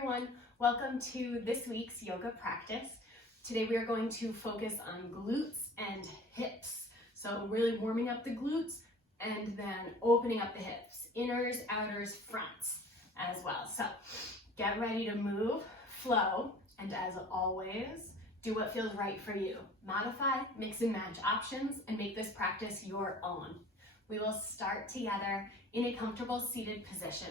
everyone. Welcome to this week's yoga practice. Today we are going to focus on glutes and hips. So really warming up the glutes and then opening up the hips, inners, outers, fronts as well. So get ready to move, flow, and as always, do what feels right for you. Modify, mix and match options, and make this practice your own. We will start together in a comfortable seated position.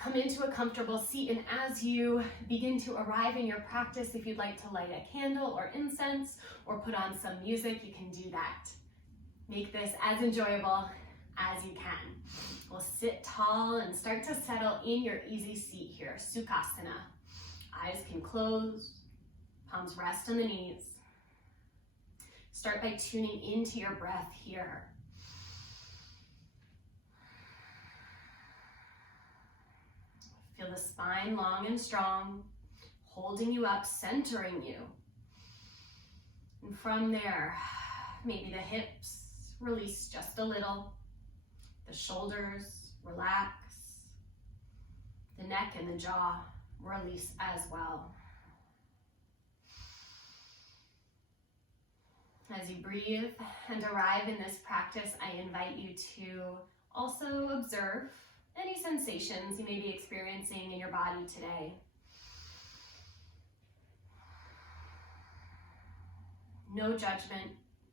Come into a comfortable seat, and as you begin to arrive in your practice, if you'd like to light a candle or incense or put on some music, you can do that. Make this as enjoyable as you can. We'll sit tall and start to settle in your easy seat here, Sukhasana. Eyes can close, palms rest on the knees. Start by tuning into your breath here. Feel the spine long and strong, holding you up, centering you. And from there, maybe the hips release just a little, the shoulders relax, the neck and the jaw release as well. As you breathe and arrive in this practice, I invite you to also observe any sensations you may be experiencing in your body today. No judgment,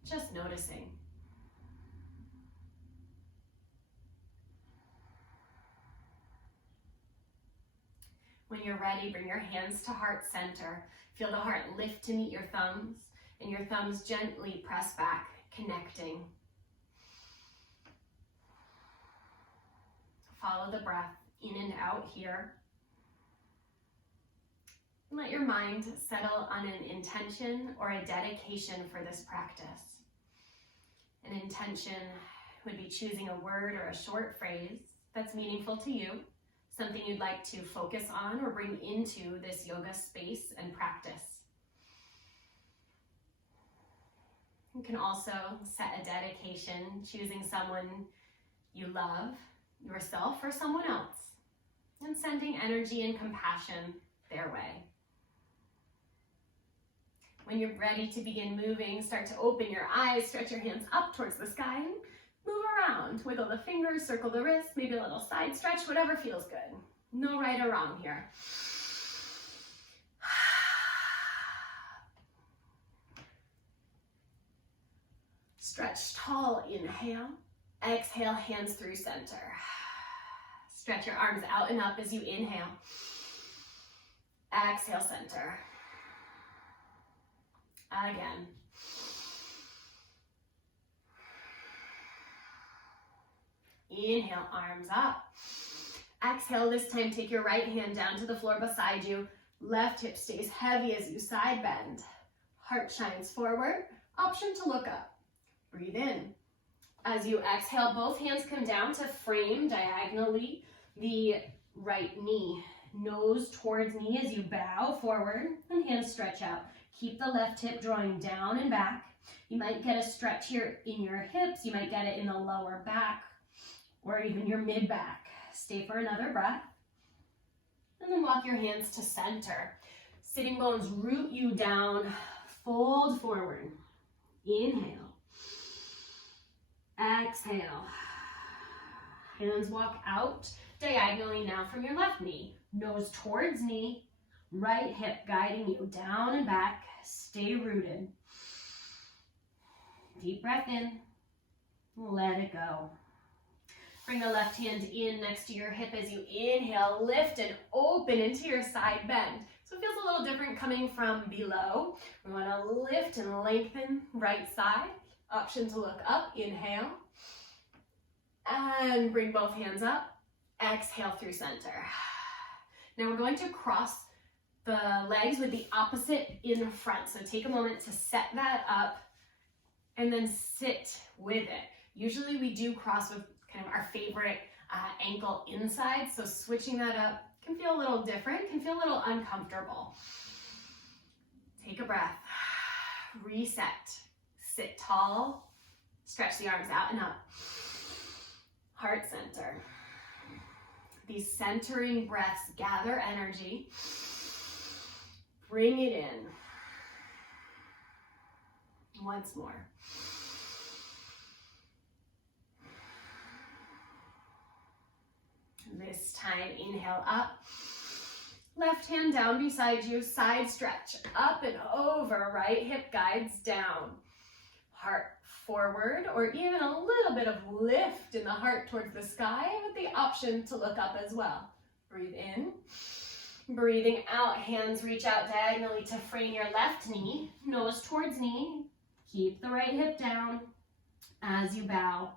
just noticing. When you're ready, bring your hands to heart center. Feel the heart lift to meet your thumbs, and your thumbs gently press back, connecting. Follow the breath in and out here. And let your mind settle on an intention or a dedication for this practice. An intention would be choosing a word or a short phrase that's meaningful to you, something you'd like to focus on or bring into this yoga space and practice. You can also set a dedication, choosing someone you love, yourself or someone else, and sending energy and compassion their way. When you're ready to begin moving, start to open your eyes, stretch your hands up towards the sky, and move around. Wiggle the fingers, circle the wrists, maybe a little side stretch, whatever feels good. No right or wrong here. Stretch tall, inhale. Exhale, hands through center. Stretch your arms out and up as you inhale. Exhale, center. Again. Inhale, arms up. Exhale, this time take your right hand down to the floor beside you. Left hip stays heavy as you side bend. Heart shines forward. Option to look up. Breathe in. As you exhale, both hands come down to frame diagonally the right knee. Nose towards knee as you bow forward and hands stretch out. Keep the left hip drawing down and back. You might get a stretch here in your hips. You might get it in the lower back or even your mid back. Stay for another breath. And then walk your hands to center. Sitting bones root you down. Fold forward. Inhale. Exhale. Hands walk out diagonally now from your left knee. Nose towards knee. Right hip guiding you down and back. Stay rooted. Deep breath in. Let it go. Bring the left hand in next to your hip as you inhale. Lift and open into your side bend. So it feels a little different coming from below. We want to lift and lengthen right side. Option to look up, inhale, and bring both hands up, exhale through center. Now we're going to cross the legs with the opposite in front, so take a moment to set that up and then sit with it. Usually we do cross with kind of our favorite ankle inside, so switching that up can feel a little different, can feel a little uncomfortable. Take a breath, reset. Sit tall, stretch the arms out and up. Heart center. These centering breaths gather energy. Bring it in. Once more. This time, inhale up. Left hand down beside you, side stretch, up and over, right hip guides down. Heart forward, or even a little bit of lift in the heart towards the sky with the option to look up as well. Breathe in. Breathing out, hands reach out diagonally to frame your left knee, nose towards knee. Keep the right hip down as you bow.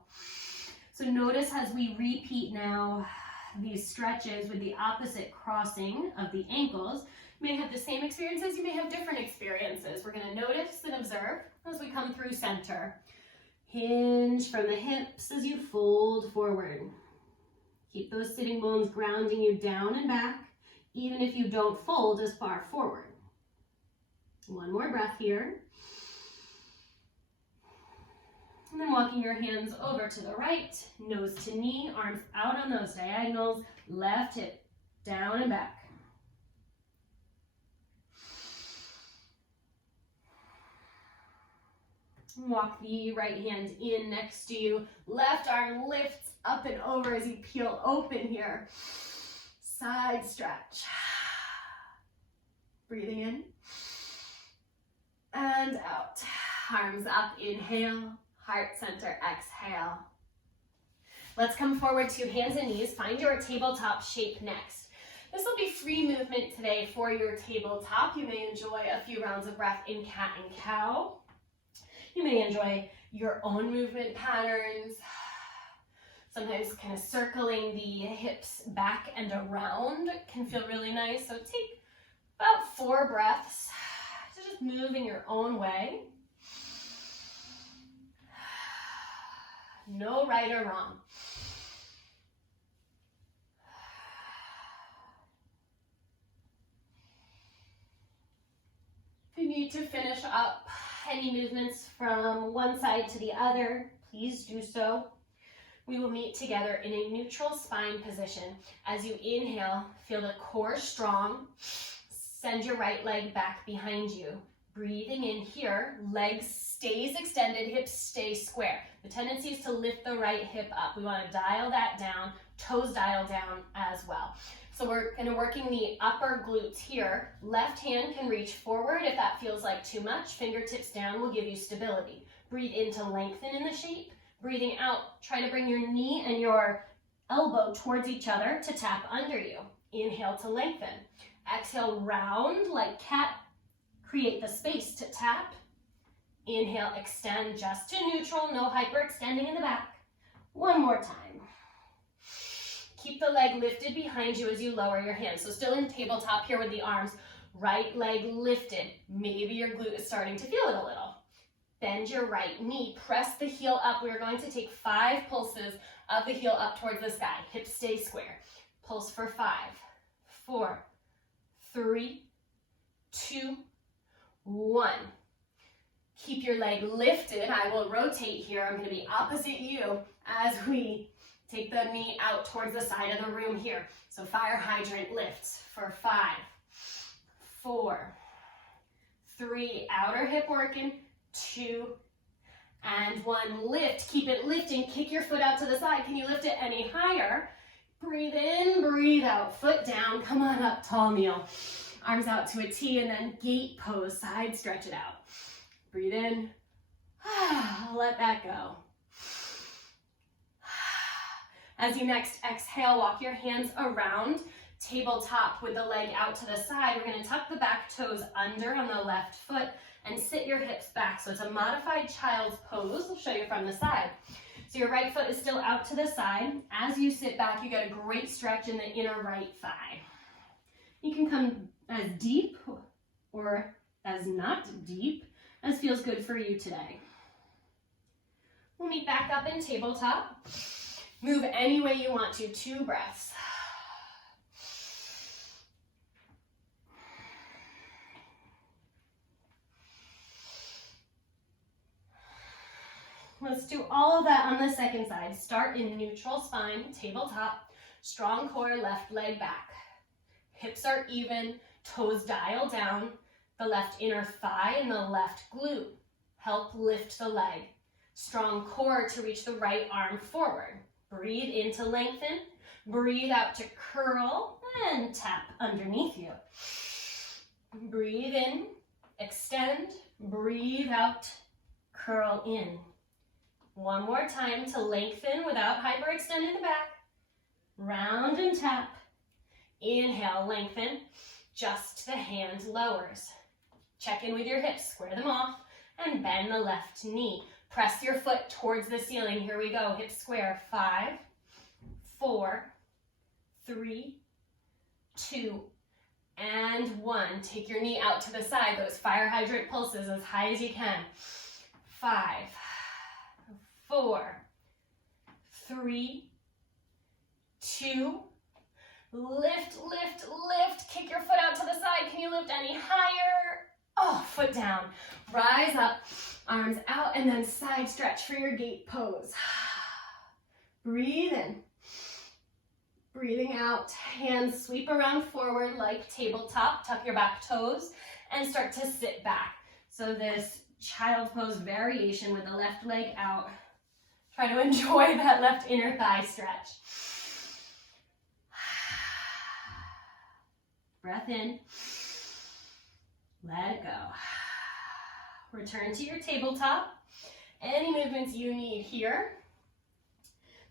So notice as we repeat now these stretches with the opposite crossing of the ankles. You may have the same experiences, you may have different experiences. We're going to notice and observe as we come through center. Hinge from the hips as you fold forward. Keep those sitting bones grounding you down and back, even if you don't fold as far forward. One more breath here. And then walking your hands over to the right, nose to knee, arms out on those diagonals, left hip down and back. Walk the right hand in next to you, left arm lifts up and over as you peel open here. Side stretch. Breathing in and out. Arms up, inhale. Heart center, exhale. Let's come forward to hands and knees. Find your tabletop shape next. This will be free movement today for your tabletop. You may enjoy a few rounds of breath in cat and cow. You may enjoy your own movement patterns. Sometimes kind of circling the hips back and around can feel really nice. So take about 4 breaths to just move in your own way. No right or wrong. If you need to finish up any movements from one side to the other, please do so. We will meet together in a neutral spine position. As you inhale, feel the core strong. Send your right leg back behind you. Breathing in here, legs stays extended, hips stay square. The tendency is to lift the right hip up. We want to dial that down, toes dial down as well. So we're kind of working the upper glutes here. Left hand can reach forward if that feels like too much. Fingertips down will give you stability. Breathe in to lengthen in the shape. Breathing out, try to bring your knee and your elbow towards each other to tap under you. Inhale to lengthen. Exhale, round like cat. Create the space to tap. Inhale, extend just to neutral, no hyperextending in the back. One more time. Keep the leg lifted behind you as you lower your hands. So still in tabletop here with the arms. Right leg lifted. Maybe your glute is starting to feel it a little. Bend your right knee. Press the heel up. We're going to take 5 pulses of the heel up towards the sky. Hips stay square. Pulse for 5, 4, 3, 2, 1. Keep your leg lifted. I will rotate here. I'm going to be opposite you as we take the knee out towards the side of the room here. So fire hydrant lifts for 5, 4, 3. Outer hip working. 2 and 1. Lift. Keep it lifting. Kick your foot out to the side. Can you lift it any higher? Breathe in, breathe out. Foot down. Come on up, tall kneel. Arms out to a T and then gate pose. Side stretch it out. Breathe in. Let that go. As you next exhale, walk your hands around tabletop with the leg out to the side. We're going to tuck the back toes under on the left foot and sit your hips back. So it's a modified child's pose. I'll show you from the side. So your right foot is still out to the side. As you sit back, you get a great stretch in the inner right thigh. You can come as deep or as not deep as feels good for you today. We'll meet back up in tabletop. Move any way you want to. 2 breaths. Let's do all of that on the second side. Start in neutral spine, tabletop. Strong core, left leg back. Hips are even, toes dial down. The left inner thigh and the left glute help lift the leg. Strong core to reach the right arm forward. Breathe in to lengthen. Breathe out to curl and tap underneath you. Breathe in, extend. Breathe out, curl in. One more time to lengthen without hyperextending the back. Round and tap. Inhale, lengthen. Just the hand lowers. Check in with your hips, square them off, and bend the left knee. Press your foot towards the ceiling. Here we go, hips square. 5, 4, 3, 2, and 1. Take your knee out to the side, those fire hydrant pulses as high as you can. 5, 4, 3, 2, lift, lift, lift. Kick your foot out to the side. Can you lift any higher? Oh, foot down. Rise up, arms out, and then side stretch for your gate pose. Breathe in. Breathing out, hands sweep around forward like tabletop. Tuck your back toes and start to sit back. So this child's pose variation with the left leg out. Try to enjoy that left inner thigh stretch. Breath in. Let it go. Return to your tabletop. Any movements you need here.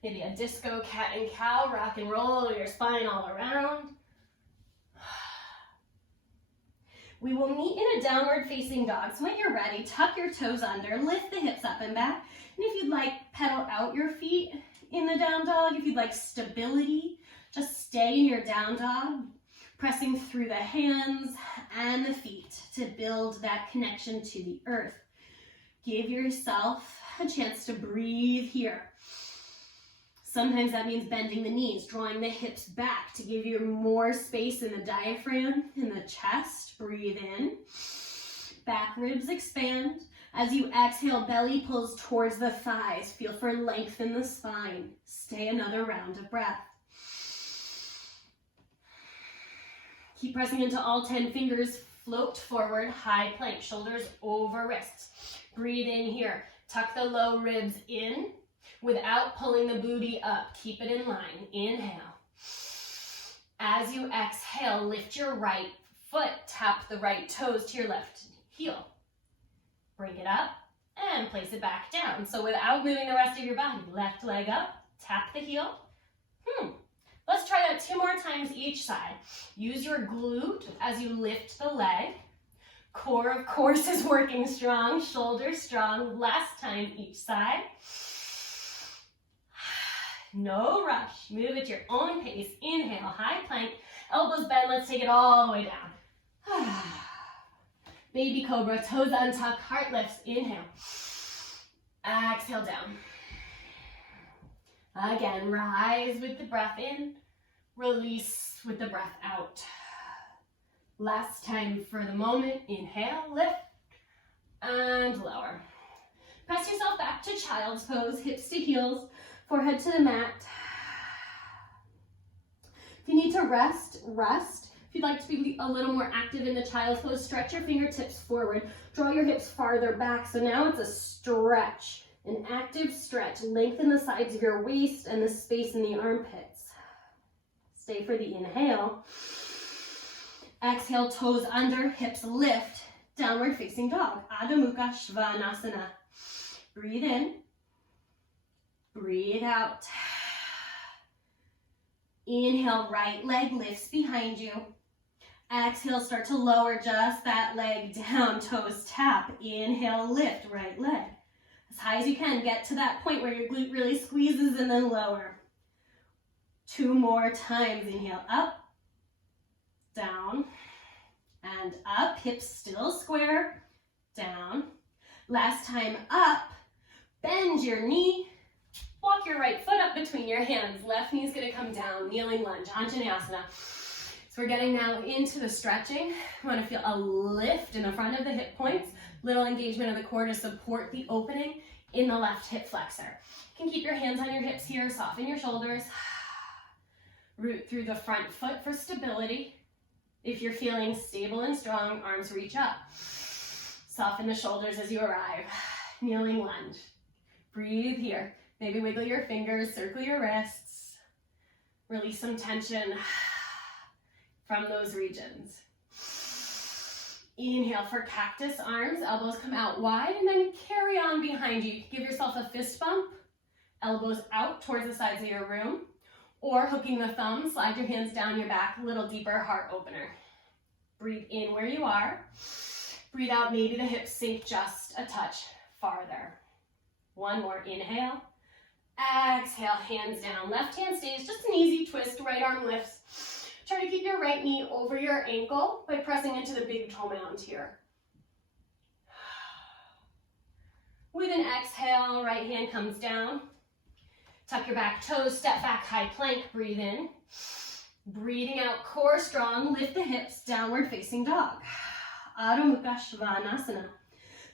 Maybe a disco cat and cow, rock and roll your spine all around. We will meet in a downward facing dog. So when you're ready, tuck your toes under, lift the hips up and back. And if you'd like, pedal out your feet in the down dog. If you'd like stability, just stay in your down dog, pressing through the hands and the feet to build that connection to the earth. Give yourself a chance to breathe here. Sometimes that means bending the knees, drawing the hips back to give you more space in the diaphragm, in the chest. Breathe in. Back ribs expand. As you exhale, belly pulls towards the thighs. Feel for length in the spine. Stay another round of breath. Keep pressing into all 10 fingers. Float forward, high plank, shoulders over wrists. Breathe in here. Tuck the low ribs in without pulling the booty up. Keep it in line. Inhale. As you exhale, lift your right foot. Tap the right toes to your left heel. Bring it up and place it back down. So without moving the rest of your body, left leg up, tap the heel. Let's try that 2 more times each side. Use your glute as you lift the leg. Core, of course, is working strong. Shoulders strong. Last time each side. No rush. Move at your own pace. Inhale, high plank. Elbows bend. Let's take it all the way down. Baby cobra, toes untucked, heart lifts. Inhale. Exhale down. Again, rise with the breath in. Release with the breath out. Last time for the moment. Inhale, lift, and lower. Press yourself back to child's pose, hips to heels, forehead to the mat. If you need to rest, rest. If you'd like to be a little more active in the child's pose, stretch your fingertips forward. Draw your hips farther back. So now it's a stretch, an active stretch. Lengthen the sides of your waist and the space in the armpits. Stay for the inhale. Exhale, toes under, hips lift. Downward facing dog. Adho Mukha Svanasana. Breathe in. Breathe out. Inhale, right leg lifts behind you. Exhale, start to lower just that leg down, toes tap. Inhale, lift, right leg. As high as you can, get to that point where your glute really squeezes and then lower. 2 more times. Inhale, up, down, and up. Hips still square, down. Last time, up. Bend your knee. Walk your right foot up between your hands. Left knee's gonna come down, kneeling lunge, Anjaneyasana. So we're getting now into the stretching. You wanna feel a lift in the front of the hip points, little engagement of the core to support the opening in the left hip flexor. You can keep your hands on your hips here, soften your shoulders. Root through the front foot for stability. If you're feeling stable and strong, arms reach up. Soften the shoulders as you arrive. Kneeling lunge. Breathe here. Maybe wiggle your fingers, circle your wrists. Release some tension from those regions. Inhale for cactus arms. Elbows come out wide and then carry on behind you. You can give yourself a fist bump. Elbows out towards the sides of your room. Or hooking the thumbs, slide your hands down your back, a little deeper heart opener. Breathe in where you are. Breathe out, maybe the hips sink just a touch farther. One more, inhale. Exhale, hands down. Left hand stays, just an easy twist, right arm lifts. Try to keep your right knee over your ankle by pressing into the big toe mound here. With an exhale, right hand comes down. Tuck your back toes, step back, high plank, breathe in. Breathing out, core strong, lift the hips, downward facing dog. Adho Mukha Svanasana.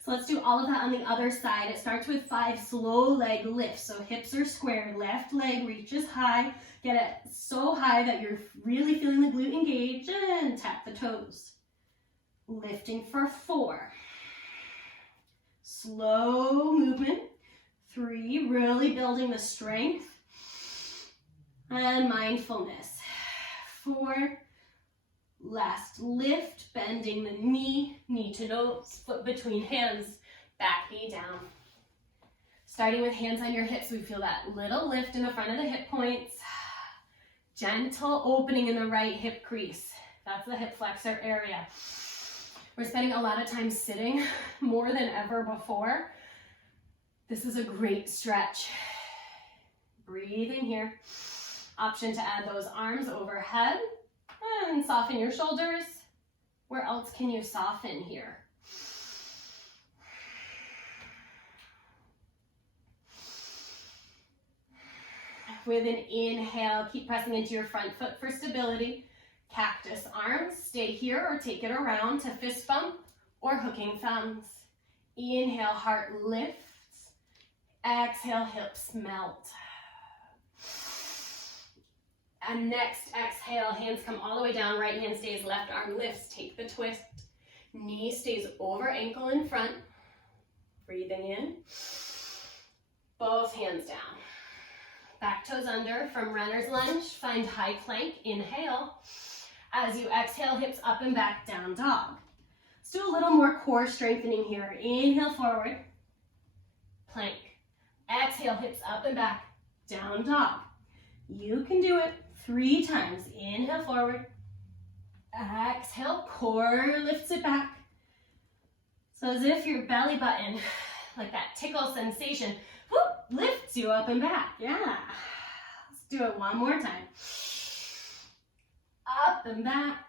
So let's do all of that on the other side. It starts with 5 slow leg lifts. So hips are squared, left leg reaches high. Get it so high that you're really feeling the glute engage and tap the toes. Lifting for 4. Slow movement. 3, really building the strength and mindfulness. 4, last lift, bending the knee, knee to nose, foot between hands, back knee down. Starting with hands on your hips, we feel that little lift in the front of the hip points. Gentle opening in the right hip crease. That's the hip flexor area. We're spending a lot of time sitting more than ever before. This is a great stretch. Breathe in here. Option to add those arms overhead and soften your shoulders. Where else can you soften here? With an inhale, keep pressing into your front foot for stability. Cactus arms, stay here or take it around to fist bump or hooking thumbs. Inhale, heart lifts. Exhale, hips melt. And next exhale, hands come all the way down, right hand stays, left arm lifts, take the twist. Knee stays over ankle in front. Breathing in. Both hands down. Back toes under from runner's lunge, find high plank, inhale. As you exhale, hips up and back, down dog. Let's do a little more core strengthening here. Inhale forward, plank. Exhale, hips up and back, down dog. You can do it 3 times. Inhale forward, exhale, core lifts it back. So as if your belly button, like that tickle sensation, whoop, lifts you up and back. Yeah. Let's do it one more time. Up and back.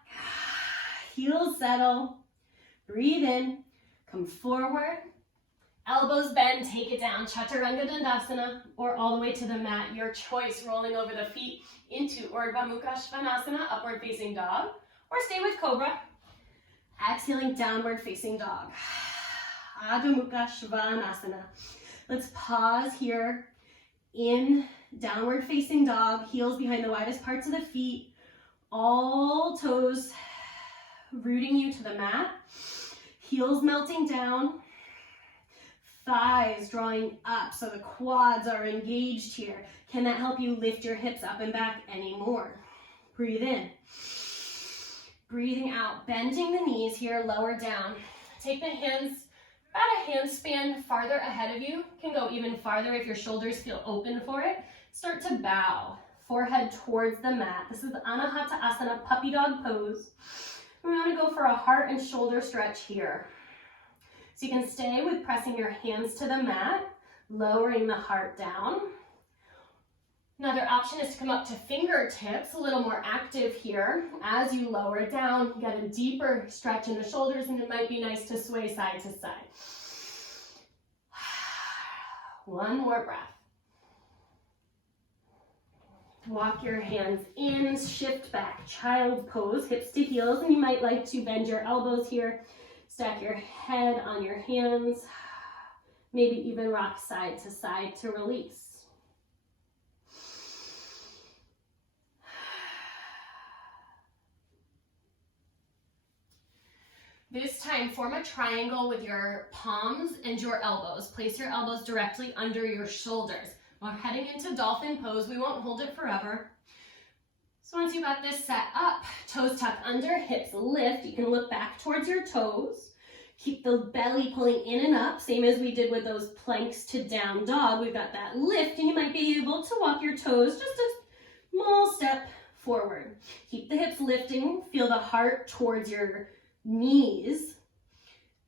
Heels settle. Breathe in. Come forward. Elbows bend. Take it down. Chaturanga Dandasana or all the way to the mat. Your choice. Rolling over the feet into Urdhva Mukha Svanasana, upward facing dog. Or stay with Cobra. Exhaling, downward facing dog. Adho Mukha Svanasana. Let's pause here in downward facing dog, heels behind the widest parts of the feet, all toes rooting you to the mat, heels melting down, thighs drawing up so the quads are engaged here. Can that help you lift your hips up and back anymore? Breathe in. Breathing out, bending the knees here, lower down. Take the hands about a handspan farther ahead of you. Can go even farther if your shoulders feel open for it. Start to bow, forehead towards the mat. This is Anahata Asana, puppy dog pose. We want to go for a heart and shoulder stretch here. So you can stay with pressing your hands to the mat, lowering the heart down. Another option is to come up to fingertips, a little more active here. As you lower down, get a deeper stretch in the shoulders, and it might be nice to sway side to side. One more breath. Walk your hands in, shift back, child's pose, hips to heels, and you might like to bend your elbows here, stack your head on your hands, maybe even rock side to release. This time, form a triangle with your palms and your elbows. Place your elbows directly under your shoulders. We're heading into dolphin pose. We won't hold it forever. So once you got this set up, toes tuck under, hips lift. You can look back towards your toes. Keep the belly pulling in and up, same as we did with those planks to down dog. We've got that lift, and you might be able to walk your toes just a small step forward. Keep the hips lifting. Feel the heart towards your knees,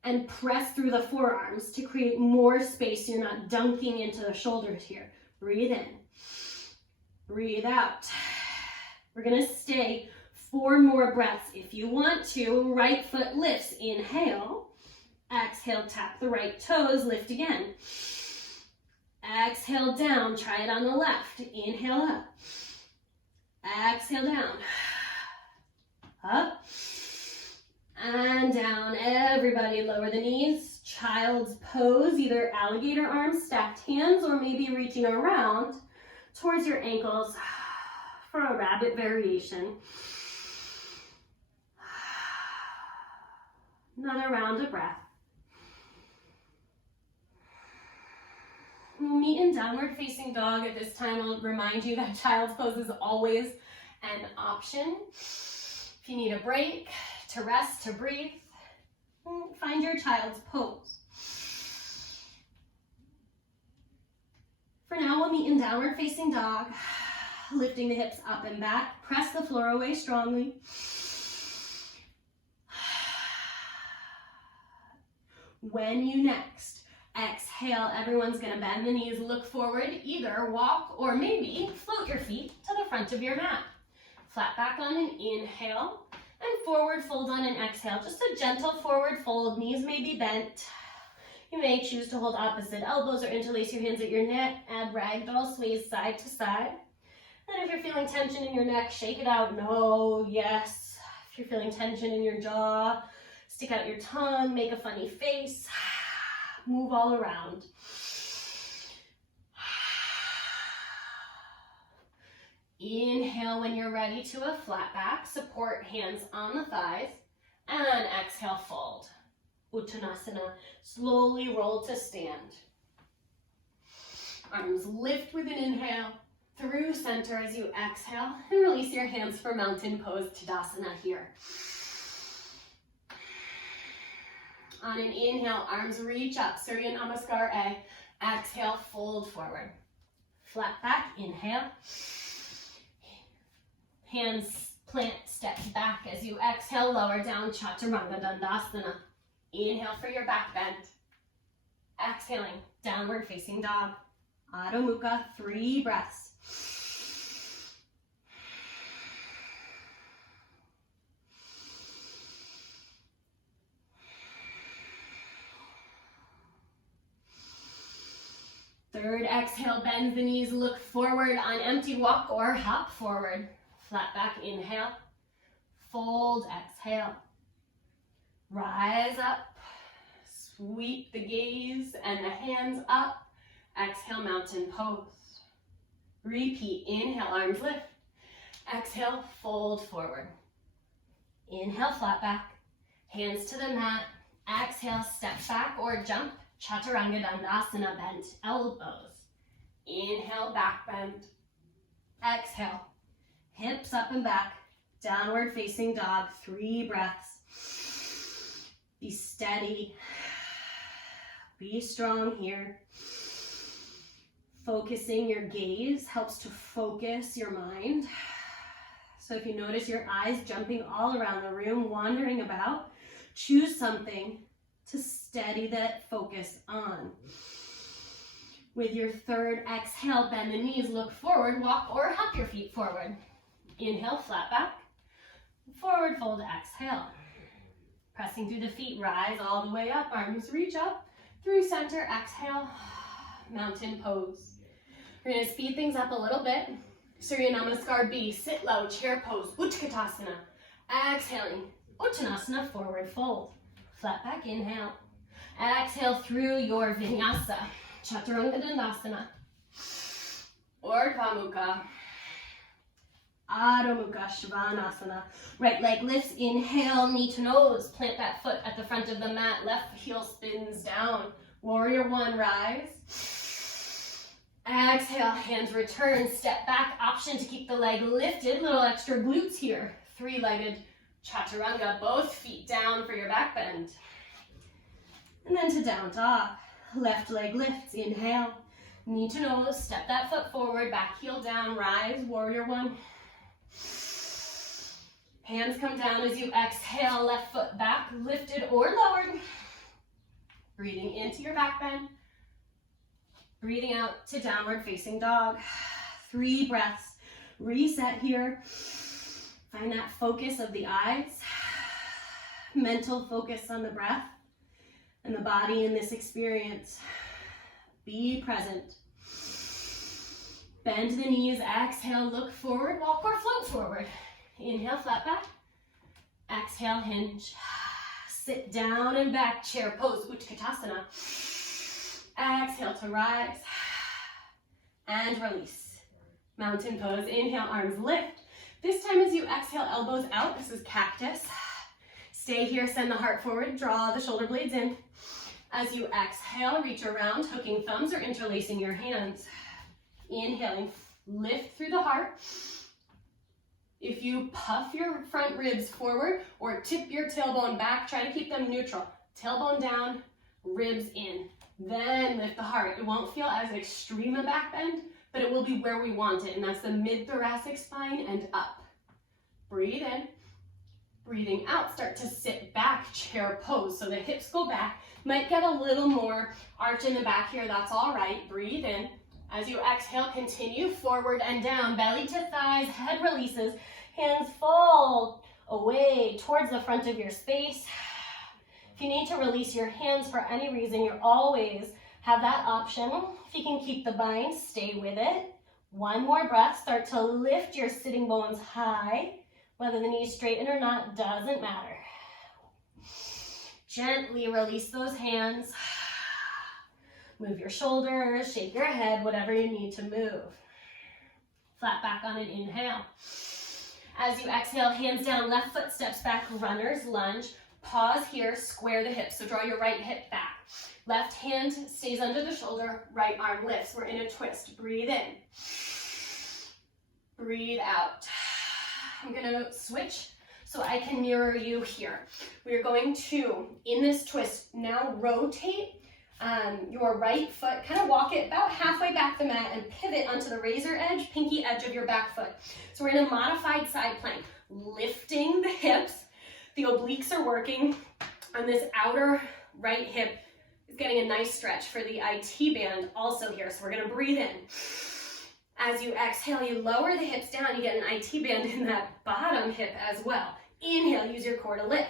and press through the forearms to create more space so you're not dunking into the shoulders here. Breathe in. Breathe out. We're going to stay 4 more breaths. If you want to, right foot lifts. Inhale. Exhale, tap the right toes. Lift again. Exhale down. Try it on the left. Inhale up. Exhale down. Up. And down. Everybody lower the knees. Child's pose. Either alligator arms, stacked hands, or maybe reaching around towards your ankles for a rabbit variation. Another round of breath. We'll meet in downward facing dog. At this time, I'll remind you that child's pose is always an option. If you need a break, to rest, to breathe, find your child's pose. For now, we'll meet in downward facing dog. Lifting the hips up and back. Press the floor away strongly. When you next exhale, everyone's going to bend the knees, look forward, either walk or maybe float your feet to the front of your mat. Flat back on an inhale and forward fold on an exhale. Just a gentle forward fold. Knees may be bent. You may choose to hold opposite elbows or interlace your hands at your neck. Add ragdoll sways side to side. And if you're feeling tension in your neck, shake it out. No, yes. If you're feeling tension in your jaw, stick out your tongue, make a funny face. Move all around. Inhale when you're ready to a flat back. Support hands on the thighs. And exhale, fold. Uttanasana. Slowly roll to stand. Arms lift with an inhale. Through center as you exhale, and release your hands for mountain pose, Tadasana here. On an inhale, arms reach up, Surya Namaskar A. Exhale, fold forward. Flat back, inhale. Hands plant, step back as you exhale, lower down, Chaturanga Dandasana. Inhale for your back bend. Exhaling, downward facing dog. Adho Mukha, 3 breaths. Third exhale, bend the knees, look forward on empty walk or hop forward. Flat back, inhale. Fold, exhale. Rise up. Sweep the gaze and the hands up. Exhale, mountain pose. Repeat, inhale, arms lift. Exhale, fold forward. Inhale, flat back. Hands to the mat. Exhale, step back or jump. Chaturanga Dandasana, bent elbows. Inhale, back bend. Exhale, hips up and back. Downward facing dog, 3 breaths. Be steady. Be strong here. Focusing your gaze helps to focus your mind. So if you notice your eyes jumping all around the room, wandering about, choose something to steady that focus on. With your third exhale, bend the knees, look forward, walk or hop your feet forward. Inhale, flat back. Forward fold, exhale. Pressing through the feet, rise all the way up, arms reach up. Through center, exhale, mountain pose. We're going to speed things up a little bit. Surya Namaskar B, sit low, chair pose, Utkatasana. Exhaling, Uttanasana, forward fold. Flat back, inhale. Exhale through your Vinyasa, Chaturanga Dandasana. Urdhva Mukha. Inhale, flat back. Exhale, Uttanasana. Forward fold. Flat back, inhale. Exhale through your Vinyasa, Chaturanga Dandasana. Urdhva Mukha. Adho Mukha Svanasana. Right leg lifts, inhale, knee to nose. Plant that foot at the front of the mat. Left heel spins down. Warrior one, rise. Exhale, hands return, step back. Option to keep the leg lifted. Little extra glutes here. Three-legged chaturanga, both feet down for your back bend. And then to down dog. Left leg lifts, inhale. Knee to nose, step that foot forward, back heel down, rise, warrior one. Hands come down as you exhale, left foot back, lifted or lowered. Breathing into your back bend. Breathing out to downward facing dog. 3 breaths. Reset here. Find that focus of the eyes. Mental focus on the breath and the body in this experience. Be present. Bend the knees, exhale, look forward, walk or float forward. Inhale, flat back. Exhale, hinge. Sit down and back, chair pose, Utkatasana. Exhale to rise. And release. Mountain pose, inhale, arms lift. This time as you exhale, elbows out, this is cactus. Stay here, send the heart forward, draw the shoulder blades in. As you exhale, reach around, hooking thumbs or interlacing your hands. Inhaling, lift through the heart. If you puff your front ribs forward or tip your tailbone back, try to keep them neutral. Tailbone down, ribs in. Then lift the heart. It won't feel as extreme a back bend, but it will be where we want it, and that's the mid-thoracic spine and up. Breathe in. Breathing out, start to sit back, chair pose. So the hips go back. Might get a little more arch in the back here, that's all right. Breathe in. As you exhale, continue forward and down, belly to thighs, head releases, hands fall away towards the front of your space. If you need to release your hands for any reason, you always have that option. If you can keep the bind, stay with it. One more breath, start to lift your sitting bones high. Whether the knees straighten or not, doesn't matter. Gently release those hands. Move your shoulders, shake your head, whatever you need to move. Flat back on an inhale. As you exhale, hands down, left foot steps back, runner's lunge. Pause here, square the hips. So draw your right hip back. Left hand stays under the shoulder, right arm lifts. We're in a twist. Breathe in. Breathe out. I'm gonna switch so I can mirror you here. We're going to, in this twist, now rotate your right foot, kind of walk it about halfway back the mat and pivot onto the razor edge, pinky edge of your back foot. So we're in a modified side plank, lifting the hips. The obliques are working, and this outer right hip is getting a nice stretch for the IT band also here. So we're gonna breathe in. As you exhale, you lower the hips down, you get an IT band in that bottom hip as well. Inhale, use your core to lift.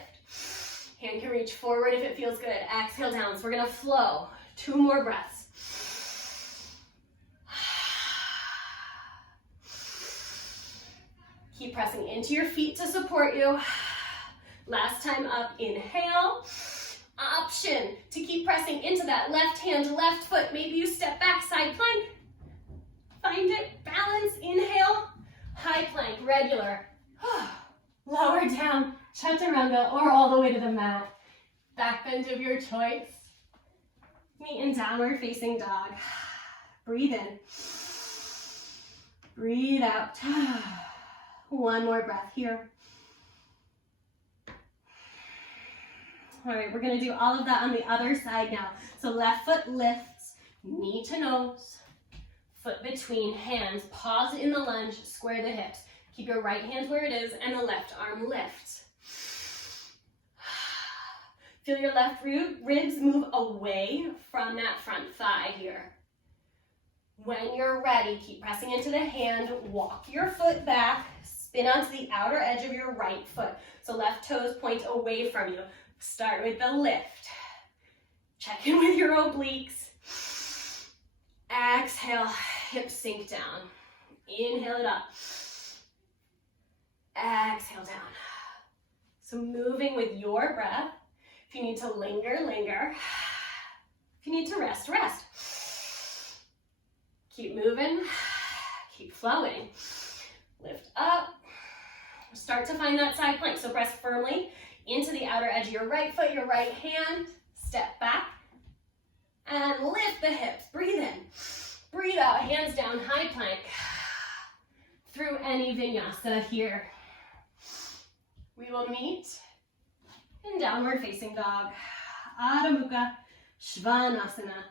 Hand can reach forward if it feels good. Exhale down, so we're gonna flow. 2 more breaths. Keep pressing into your feet to support you. Last time up, inhale. Option to keep pressing into that left hand, left foot. Maybe you step back, side plank. Find it, balance, inhale. High plank, regular. Lower down, chaturanga, or all the way to the mat. Back bend of your choice. Meet in downward facing dog. Breathe in. Breathe out. 1 more breath here. All right, we're gonna do all of that on the other side now. So left foot lifts, knee to nose, foot between hands. Pause in the lunge, square the hips. Keep your right hand where it is and the left arm lifts. Feel your left ribs move away from that front thigh here. When you're ready, keep pressing into the hand, walk your foot back, spin onto the outer edge of your right foot. So left toes point away from you. Start with the lift. Check in with your obliques. Exhale, hips sink down. Inhale it up. Exhale down. So moving with your breath. If you need to linger, linger. If you need to rest, rest. Keep moving, keep flowing. Lift up. Start to find that side plank. So press firmly into the outer edge of your right foot, your right hand. Step back and lift the hips. Breathe in. Breathe out. Hands down, high plank. Through any vinyasa here. We will meet in downward facing dog. Adho Mukha Svanasana.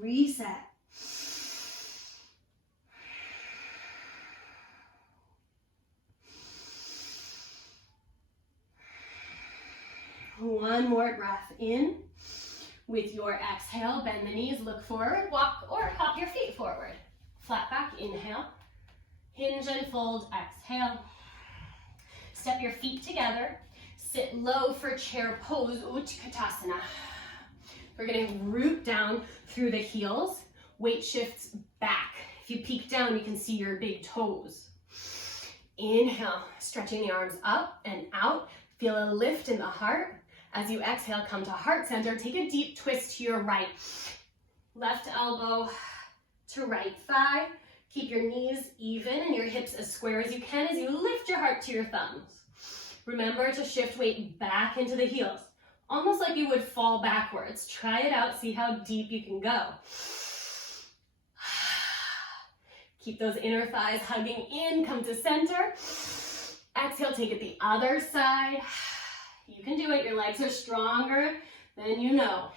Reset. One more breath in. With your exhale, bend the knees, look forward, walk or hop your feet forward. Flat back, inhale. Hinge and fold, exhale. Step your feet together. Sit low for chair pose, Utkatasana. We're gonna root down through the heels. Weight shifts back. If you peek down, you can see your big toes. Inhale, stretching the arms up and out. Feel a lift in the heart. As you exhale, come to heart center. Take a deep twist to your right. Left elbow to right thigh. Keep your knees even and your hips as square as you can as you lift your heart to your thumbs. Remember to shift weight back into the heels, almost like you would fall backwards. Try it out, see how deep you can go. Keep those inner thighs hugging in, come to center. Exhale, take it the other side. You can do it, your legs are stronger than you know.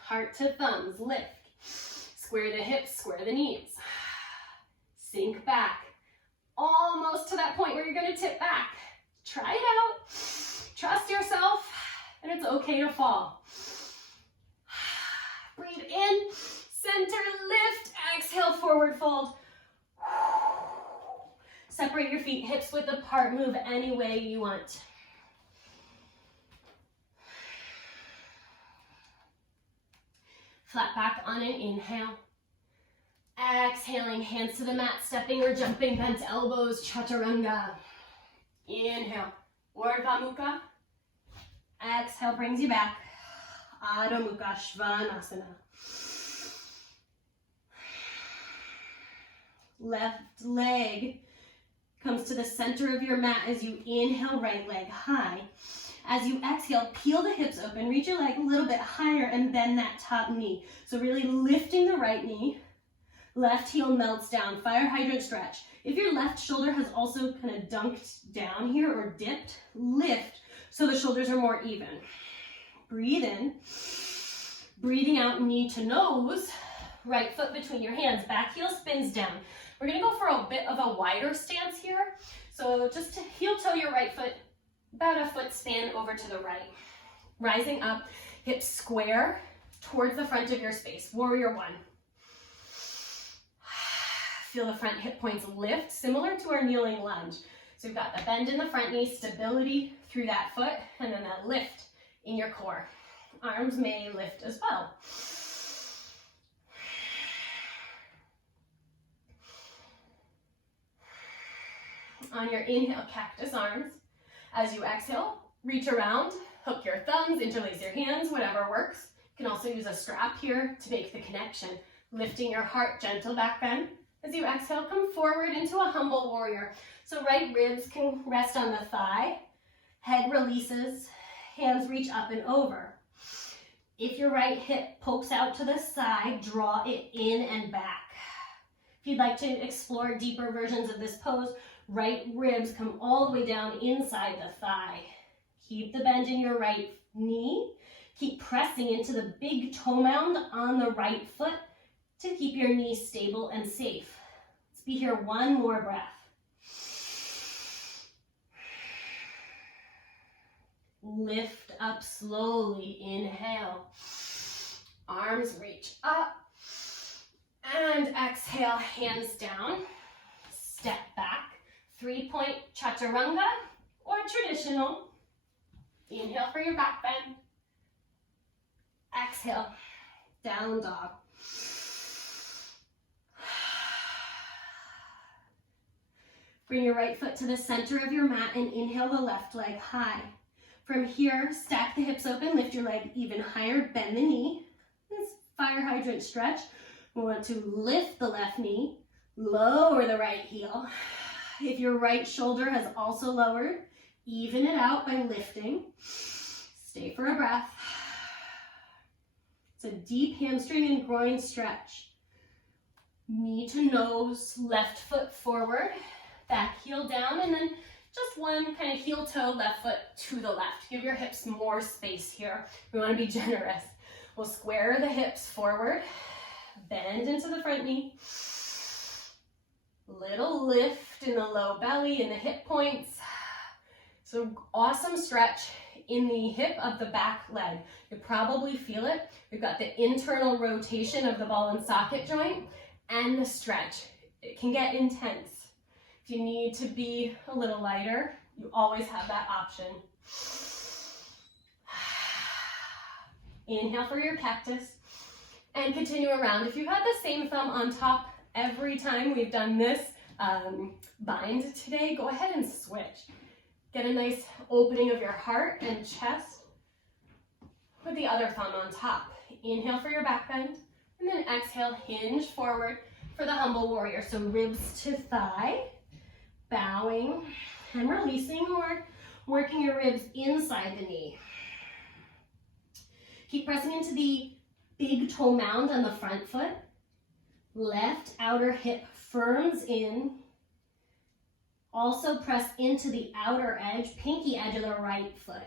Heart to thumbs, lift. Square the hips, square the knees. Sink back, almost to that point where you're gonna tip back. Try it out, trust yourself, and it's okay to fall. Breathe in, center, lift, exhale, forward fold. Separate your feet, hips width apart, move any way you want. Flat back on an inhale. Exhaling, hands to the mat, stepping or jumping, bent elbows, chaturanga. Inhale, Urdhva Mukha. Exhale, brings you back. Adho Mukha Svanasana. Left leg comes to the center of your mat as you inhale, right leg high. As you exhale, peel the hips open, reach your leg a little bit higher and bend that top knee. So really lifting the right knee, left heel melts down, fire hydrant stretch. If your left shoulder has also kind of dunked down here or dipped, lift so the shoulders are more even. Breathe in, breathing out knee to nose, right foot between your hands, back heel spins down. We're gonna go for a bit of a wider stance here. So just to heel toe your right foot, about a foot span over to the right. Rising up, hips square towards the front of your space. Warrior one. Feel the front hip points lift, similar to our kneeling lunge. So we've got the bend in the front knee, stability through that foot, and then that lift in your core. Arms may lift as well. On your inhale, cactus arms. As you exhale, reach around, hook your thumbs, interlace your hands, whatever works. You can also use a strap here to make the connection. Lifting your heart, gentle back bend. As you exhale, come forward into a humble warrior. So right ribs can rest on the thigh, head releases, hands reach up and over. If your right hip pokes out to the side, draw it in and back. If you'd like to explore deeper versions of this pose, right ribs come all the way down inside the thigh. Keep the bend in your right knee. Keep pressing into the big toe mound on the right foot to keep your knee stable and safe. Let's be here one more breath. Lift up slowly, inhale. Arms reach up. And exhale, hands down. Step back. 3-point chaturanga or traditional. Inhale for your back bend. Exhale, down dog. Bring your right foot to the center of your mat and inhale the left leg high. From here, stack the hips open, lift your leg even higher, bend the knee. This fire hydrant stretch. We want to lift the left knee, Lower the right heel. If your right shoulder has also lowered, even it out by lifting. Stay for a breath. It's a deep hamstring and groin stretch. Knee to nose, left foot forward, back heel down, and then just one kind of heel toe, left foot to the left. Give your hips more space here. We want to be generous. We'll square the hips forward, bend into the front knee. Little lift in the low belly and the hip points. So awesome stretch in the hip of the back leg. You probably feel it. We've got the internal rotation of the ball and socket joint and the stretch. It can get intense. If you need to be a little lighter, you always have that option. Inhale for your cactus and continue around. If you had the same thumb on top every time we've done this bind today, go ahead and switch. Get a nice opening of your heart and chest with the other thumb on top. Inhale for your back bend, and then exhale, hinge forward for the humble warrior. So ribs to thigh, bowing and releasing, or working your ribs inside the knee. Keep pressing into the big toe mound on the front foot. Left outer hip firms in. Also press into the outer edge, pinky edge of the right foot.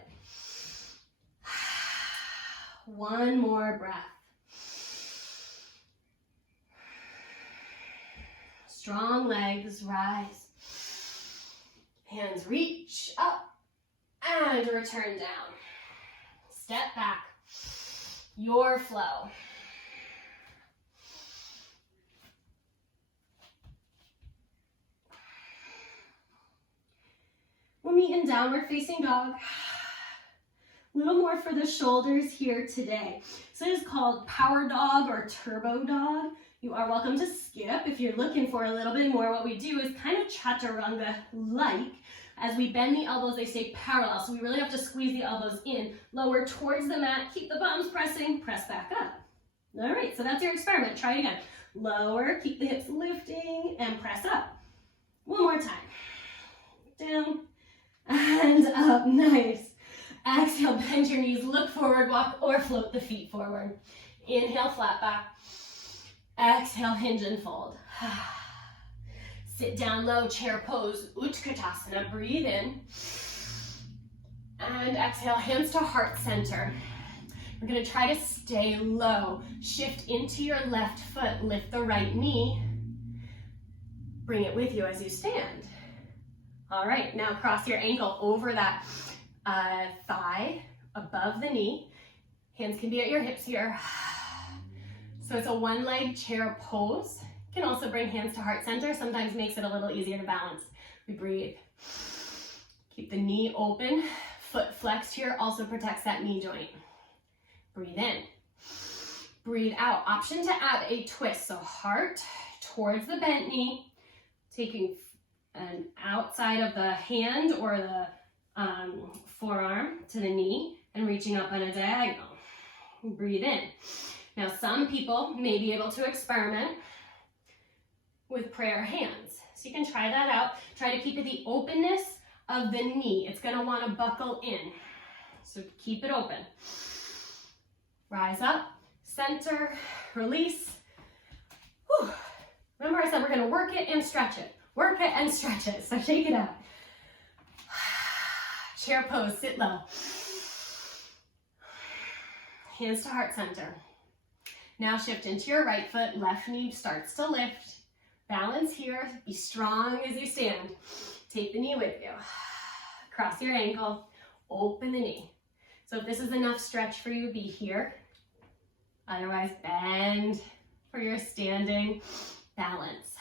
One more breath. Strong legs, rise. Hands reach up and return down. Step back. Your flow. We'll meet in downward facing dog. A little more for the shoulders here today. So it is called power dog or turbo dog. You are welcome to skip if you're looking for a little bit more. What we do is kind of chaturanga-like. As we bend the elbows, they stay parallel. So we really have to squeeze the elbows in. Lower towards the mat, keep the bottoms pressing, press back up. All right, so that's your experiment. Try it again. Lower, keep the hips lifting, and press up. One more time. Down and up, nice. Exhale, bend your knees, look forward, walk or float the feet forward. Inhale, flat back. Exhale, hinge and fold. Sit down low, chair pose, Utkatasana. Breathe in. And exhale, hands to heart center. We're gonna try to stay low. Shift into your left foot, lift the right knee. Bring it with you as you stand. All right, now cross your ankle over that thigh, above the knee. Hands can be at your hips here. So it's a one leg chair pose. You can also bring hands to heart center. Sometimes makes it a little easier to balance. We breathe. Keep the knee open. Foot flex here also protects that knee joint. Breathe in. Breathe out. Option to add a twist. So heart towards the bent knee. Taking an outside of the hand or the forearm to the knee and reaching up on a diagonal. Breathe in. Now some people may be able to experiment with prayer hands. So you can try that out. Try to keep it the openness of the knee. It's gonna wanna buckle in. So keep it open. Rise up, center, release. Whew. Remember I said we're gonna work it and stretch it. Work it and stretch it, so shake it out. Chair pose, sit low. Hands to heart center. Now shift into your right foot, left knee starts to lift. Balance here, be strong as you stand. Take the knee with you. Cross your ankle, open the knee. So if this is enough stretch for you, be here. Otherwise, bend for your standing. Balance.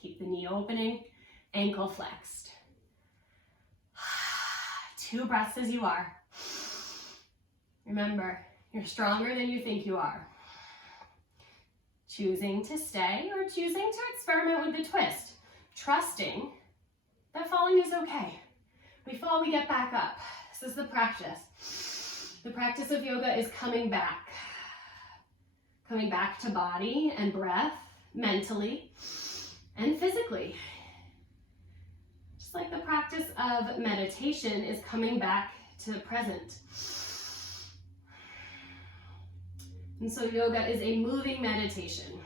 Keep the knee opening, ankle flexed. 2 breaths as you are. Remember, you're stronger than you think you are. Choosing to stay or choosing to experiment with the twist. Trusting that falling is okay. We fall, we get back up. This is the practice. The practice of yoga is coming back. Coming back to body and breath, mentally, and physically. Just like the practice of meditation is coming back to the present. And so yoga is a moving meditation.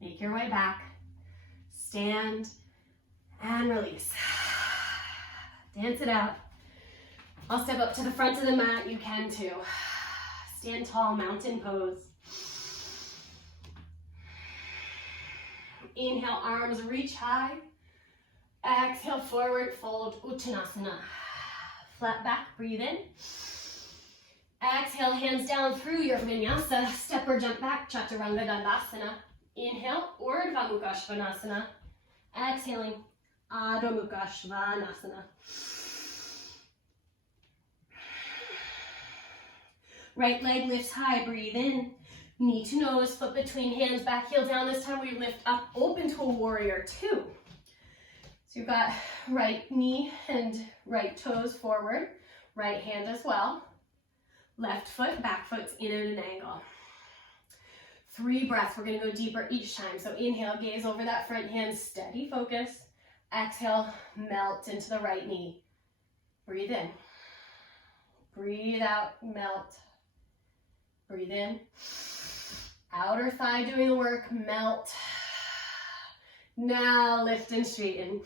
Make your way back, stand, and release. Dance it out. I'll step up to the front of the mat, you can too. Stand tall, mountain pose. Inhale, arms reach high. Exhale, forward fold, Uttanasana. Flat back, breathe in. Exhale, hands down through your Vinyasa, step or jump back, Chaturanga Dandasana. Inhale, Urdhva Mukha Svanasana. Exhaling, Adho Mukha Svanasana. Right leg lifts high, breathe in. Knee to nose, foot between hands, back heel down. This time we lift up, open to a warrior two. So you've got right knee and right toes forward, right hand as well. Left foot, back foot's in at an angle. 3 breaths, we're gonna go deeper each time. So inhale, gaze over that front hand, steady focus. Exhale, melt into the right knee. Breathe in. Breathe out, melt. Breathe in. Outer thigh doing the work, melt. Now lift and straighten.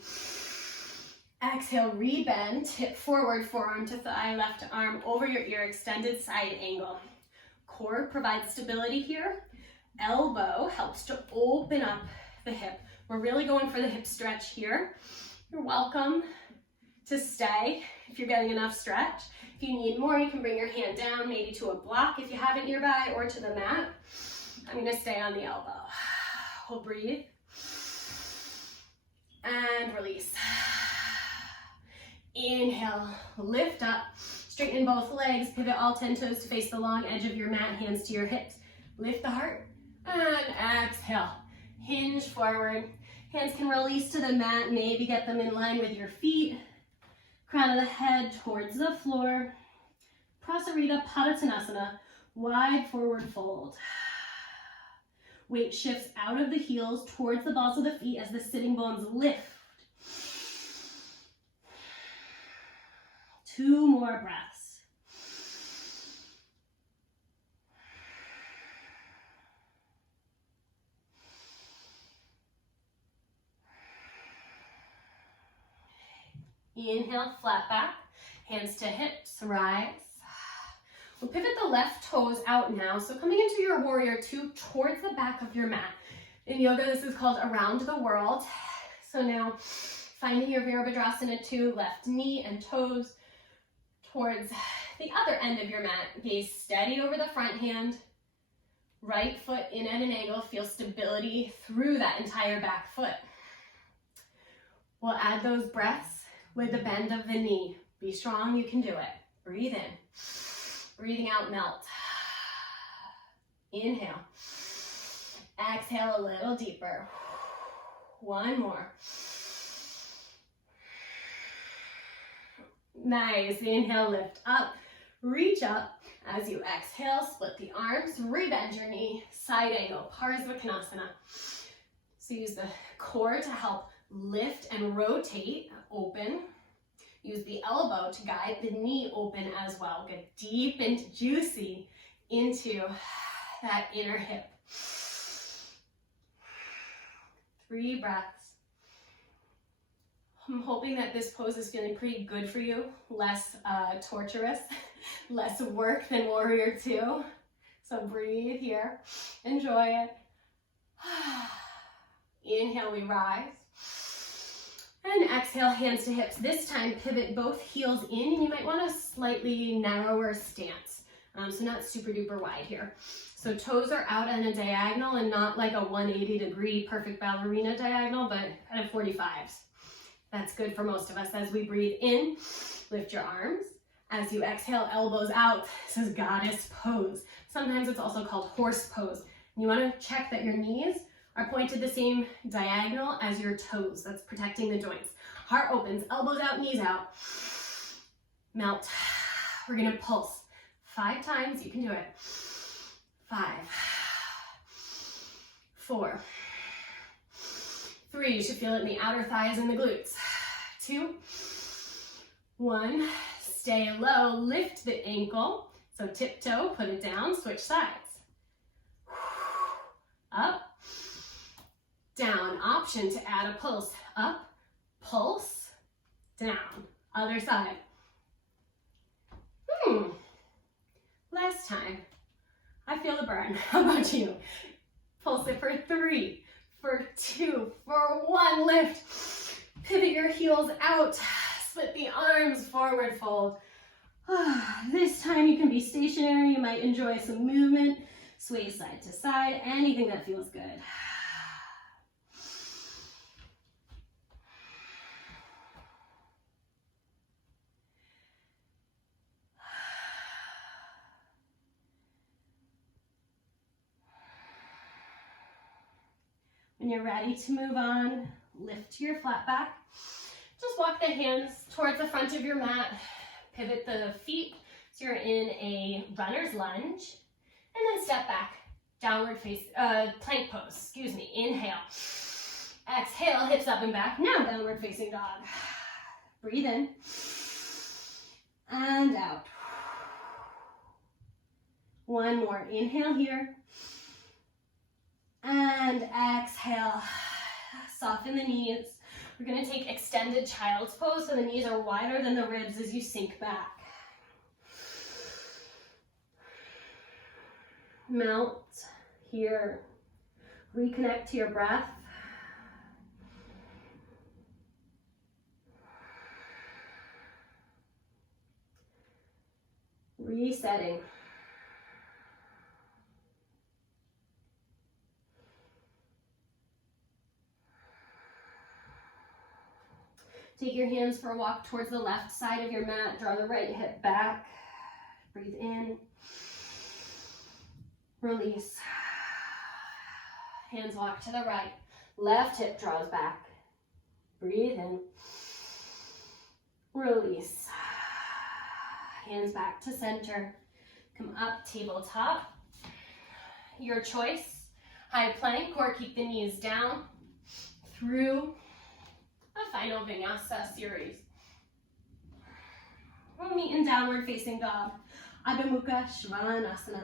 Exhale, rebend, hip forward, forearm to thigh, left arm over your ear, extended side angle. Core provides stability here. Elbow helps to open up the hip. We're really going for the hip stretch here. You're welcome to stay if you're getting enough stretch. If you need more, you can bring your hand down, maybe to a block if you have it nearby, or to the mat. I'm gonna stay on the elbow. We'll breathe. And release. Inhale, lift up, straighten both legs, pivot all 10 toes to face the long edge of your mat, hands to your hips. Lift the heart, and exhale. Hinge forward. Hands can release to the mat, maybe get them in line with your feet. Crown of the head towards the floor. Prasarita Padottanasana, wide forward fold. Weight shifts out of the heels towards the balls of the feet as the sitting bones lift. 2 more breaths. Inhale, flat back, hands to hips, rise. We'll pivot the left toes out now. So coming into your warrior two towards the back of your mat. In yoga, this is called around the world. So now finding your Virabhadrasana 2, left knee and toes towards the other end of your mat. Gaze steady over the front hand. Right foot in at an angle. Feel stability through that entire back foot. We'll add those breaths with the bend of the knee. Be strong, you can do it. Breathe in. Breathing out, melt. Inhale. Exhale a little deeper. 1 more. Nice. Inhale, lift up. Reach up. As you exhale, split the arms, rebend your knee, side angle, Parsvakonasana. So use the core to help lift and rotate, open. Use the elbow to guide the knee open as well. Get deep and juicy into that inner hip. 3 breaths. I'm hoping that this pose is feeling pretty good for you, less torturous, less work than warrior two. So breathe here, enjoy it. Inhale, we rise. And exhale, hands to hips. This time, pivot both heels in, and you might want a slightly narrower stance. So not super duper wide here. So toes are out on a diagonal and not like a 180-degree perfect ballerina diagonal, but kind of 45s. That's good for most of us. As we breathe in, lift your arms. As you exhale, elbows out. This is goddess pose. Sometimes it's also called horse pose. You want to check that your knees are pointed the same diagonal as your toes. That's protecting the joints. Heart opens, elbows out, knees out. Melt. We're gonna pulse 5 times. You can do it. 5, 4, 3, you should feel it in the outer thighs and the glutes. 2, 1, stay low, lift the ankle. So tiptoe, put it down, switch sides. Up, down, option to add a pulse. Up, pulse, down, other side. Last time. I feel the burn. How about you? Pulse it for 3, for 2, for 1, lift. Pivot your heels out, split the arms, forward fold. This time you can be stationary, you might enjoy some movement, sway side to side, anything that feels good. When you're ready to move on, lift your flat back. Just walk the hands towards the front of your mat. Pivot the feet so you're in a runner's lunge. And then step back, downward face, plank pose, excuse me. Inhale. Exhale, hips up and back. Now downward facing dog. Breathe in. And out. One more. Inhale here. And exhale. Soften the knees. We're going to take extended child's pose so the knees are wider than the ribs as you sink back. Melt here. Reconnect to your breath. Resetting. Take your hands for a walk towards the left side of your mat. Draw the right hip back. Breathe in. Release. Hands walk to the right. Left hip draws back. Breathe in. Release. Hands back to center. Come up, tabletop. Your choice. High plank or keep the knees down through a final Vinyasa series. We'll meet in downward facing dog. Adho Mukha Svanasana.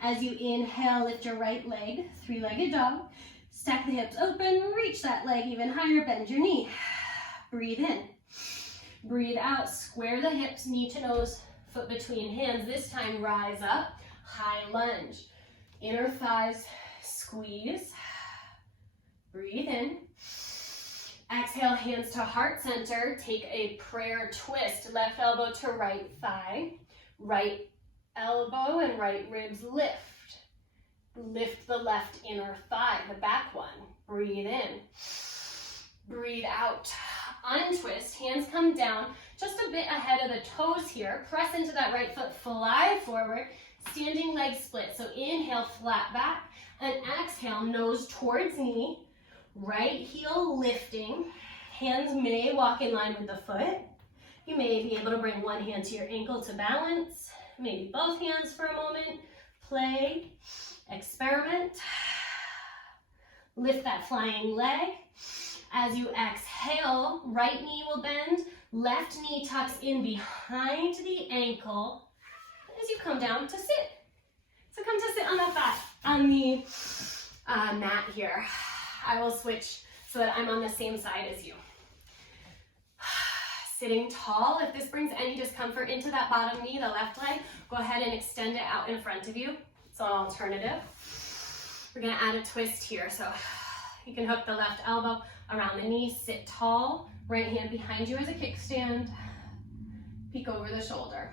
As you inhale, lift your right leg, three-legged dog. Stack the hips open, reach that leg even higher, bend your knee. Breathe in. Breathe out, square the hips, knee to nose, foot between hands. This time, rise up, high lunge. Inner thighs, squeeze. Breathe in. Exhale, hands to heart center. Take a prayer twist. Left elbow to right thigh. Right elbow and right ribs lift. Lift the left inner thigh, the back one. Breathe in. Breathe out. Untwist. Hands come down just a bit ahead of the toes here. Press into that right foot. Fly forward. Standing leg split. So inhale, flat back. And exhale, nose towards knee. Right heel lifting. Hands may walk in line with the foot. You may be able to bring one hand to your ankle to balance. Maybe both hands for a moment. Play. Experiment. Lift that flying leg. As you exhale, right knee will bend. Left knee tucks in behind the ankle as you come down to sit. So come to sit on the mat here. I will switch so that I'm on the same side as you. Sitting tall, if this brings any discomfort into that bottom knee, the left leg, go ahead and extend it out in front of you. It's an alternative. We're gonna add a twist here. So you can hook the left elbow around the knee, sit tall, right hand behind you as a kickstand, peek over the shoulder.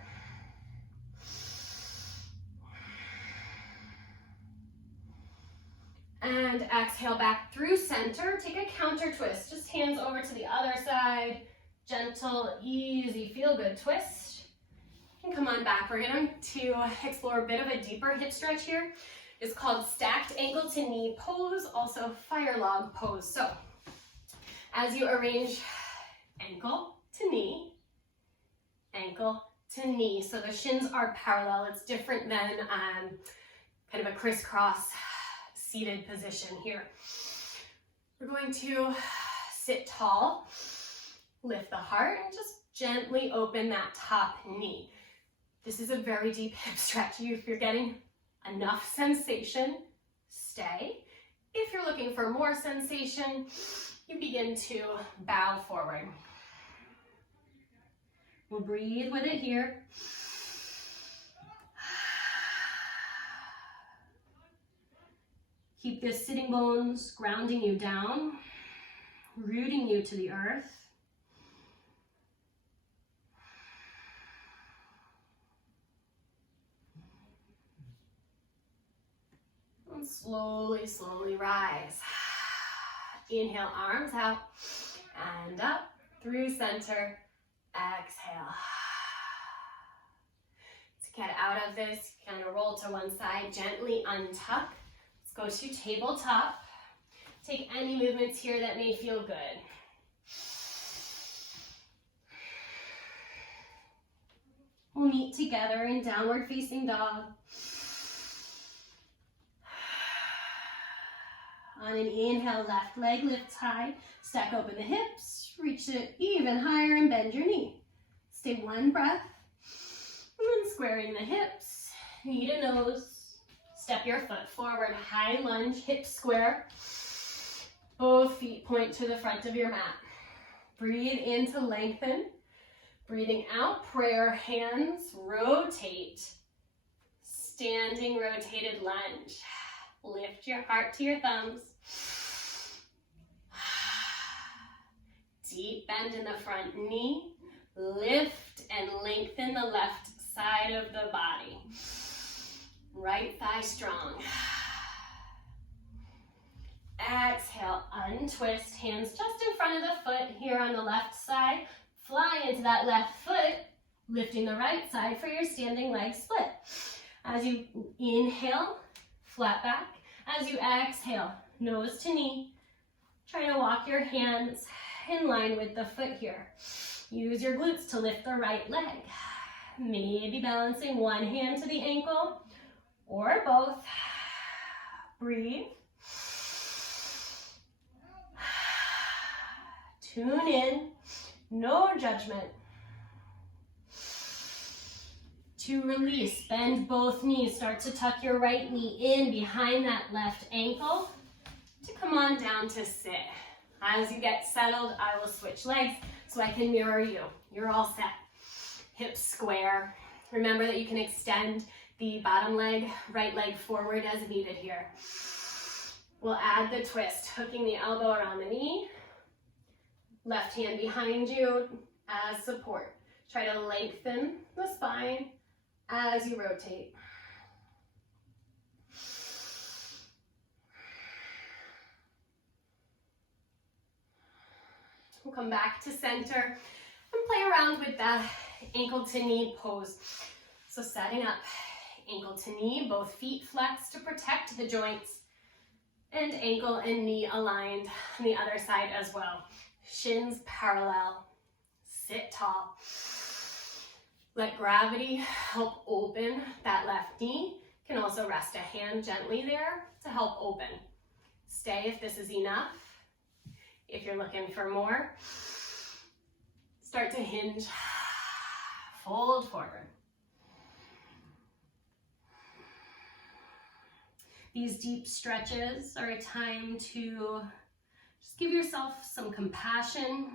And exhale back through center. Take a counter twist. Just hands over to the other side. Gentle, easy, feel good twist. And come on back. We're going to explore a bit of a deeper hip stretch here. It's called stacked ankle to knee pose, also fire log pose. So as you arrange ankle to knee, ankle to knee. So the shins are parallel. It's different than kind of a crisscross seated position here. We're going to sit tall, lift the heart, and just gently open that top knee. This is a very deep hip stretch. If you're getting enough sensation, stay. If you're looking for more sensation, you begin to bow forward. We'll breathe with it here. Keep the sitting bones grounding you down, rooting you to the earth. And slowly, slowly rise. Inhale, arms out and up through center. Exhale. To get out of this, kind of roll to one side, gently untuck. Let's go to tabletop. Take any movements here that may feel good. We'll meet together in downward facing dog. On an inhale, left leg lifts high. Stack open the hips. Reach it even higher and bend your knee. Stay one breath. And then squaring the hips. Knee to nose. Step your foot forward. High lunge, hip square. Both feet point to the front of your mat. Breathe in to lengthen. Breathing out, prayer hands, rotate. Standing rotated lunge. Lift your heart to your thumbs. Deep bend in the front knee. Lift and lengthen the left side of the body. Right thigh strong. Exhale, untwist. Hands just in front of the foot here on the left side. Fly into that left foot, lifting the right side for your standing leg split. As you inhale, flat back. As you exhale, nose to knee. Try to walk your hands in line with the foot here. Use your glutes to lift the right leg. Maybe balancing one hand to the ankle or both. Breathe. Tune in. No judgment. To release, bend both knees. Start to tuck your right knee in behind that left ankle to come on down to sit. As you get settled, I will switch legs so I can mirror you. You're all set. Hips square. Remember that you can extend the bottom leg, right leg forward as needed here. We'll add the twist, hooking the elbow around the knee. Left hand behind you as support. Try to lengthen the spine as you rotate. We'll come back to center and play around with that ankle to knee pose. So setting up, ankle to knee, both feet flexed to protect the joints, and ankle and knee aligned on the other side as well. Shins parallel, sit tall. Let gravity help open that left knee. You can also rest a hand gently there to help open. Stay if this is enough. If you're looking for more, start to hinge, fold forward. These deep stretches are a time to just give yourself some compassion,